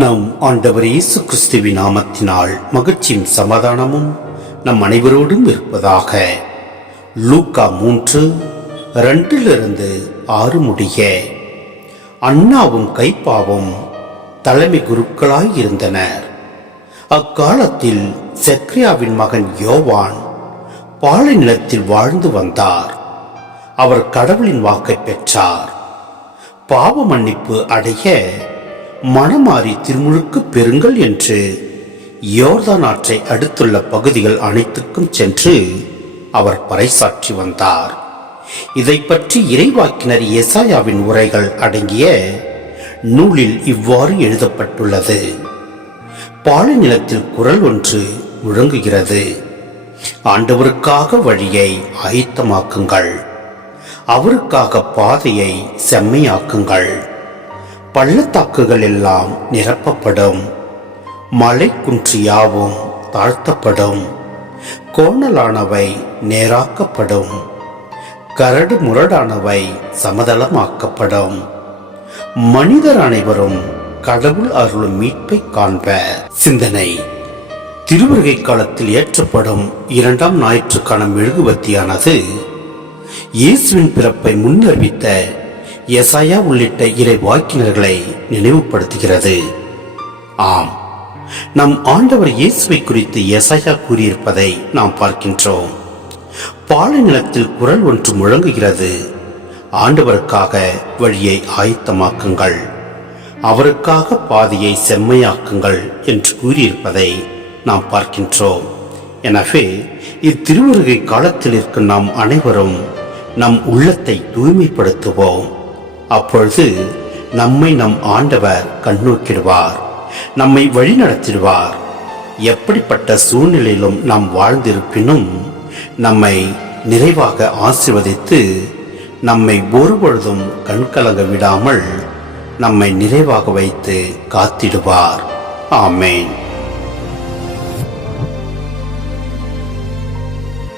நம் ஆண்டவர் இயேசு கிறிஸ்துவின் நாமத்தினால் மகிழ்ச்சியும் சமாதானமும் நம் அனைவரோடும் இருப்பதாக. லூக்கா 3:2-6 முடிய. அன்னாவும் கைப்பாவும் தலைமை குருக்களாய் இருந்தனர். அக்காலத்தில் செக்கரியாவின் மகன் யோவான் பாலை நிலத்தில் வாழ்ந்து வந்தார். அவர் கடவுளின் வாக்கை பெற்றார். பாவ மன்னிப்பு அடைய மனமாறி திருமுழுக்கு பெறுங்கள் என்று யோர்தான் ஆற்றை அடுத்துள்ள பகுதிகள் அனைத்துக்கும் சென்று அவர் பறைசாற்றி வந்தார். இதை பற்றி இறைவாக்கினர் எசாயாவின் உரைகள் அடங்கிய நூலில் இவ்வாறு எழுதப்பட்டுள்ளது. பாலை நிலத்தில் குரல் ஒன்று முழங்குகிறது. ஆண்டவருக்காக வழியை ஆயத்தமாக்குங்கள், அவருக்காக பாதையை செம்மையாக்குங்கள். பள்ளத்தாக்குகள் எல்லாம் நிரப்பப்படும், மலை குன்று யாவும் தாழ்த்தப்படும், கோணலானவை நேராக்கப்படும், கரடு முரடானவை சமதளமாக்கப்படும். மனிதர் அனைவரும் கடவுள் அருளும் மீட்பை காண்பர். சிந்தனை: திருவருகை காலத்தில் ஏற்றப்படும் 2ஆம் ஞாயிற்றுக்கான மெழுகுவர்த்தியானது இயேசுவின் பிறப்பை முன்னறிவித்த எசாயா உள்ளிட்ட இறை வாக்கினர்களை நினைவுபடுத்துகிறது. ஆம், நம் ஆண்டவர் இயேசுவை குறித்து எசாயா கூறியிருப்பதை நாம் பார்க்கின்றோம். பாலை நிலத்தில் குரல் ஒன்று முழங்குகிறது. ஆண்டவருக்காக வழியை ஆயத்தமாக்குங்கள், அவருக்காக பாதையை செம்மையாக்குங்கள் என்று கூறியிருப்பதை நாம் பார்க்கின்றோம். எனவே இத்திருவருகை காலத்தில் இருக்கும் நாம் அனைவரும் நம் உள்ளத்தை தூய்மைப்படுத்துவோம். அப்பொழுது நம்மை நம் ஆண்டவர் கண்ணோக்கிடுவார், நம்மை வழிநடத்திடுவார். எப்படிப்பட்ட சூழ்நிலையிலும் நாம் வாழ்ந்திருப்பினும் நம்மை நிறைவாக ஆசீர்வதித்து நம்மை ஒருபொழுதும் கண்கலங்க விடாமல் நம்மை நிறைவாக வைத்து காத்திடுவார். ஆமேன்.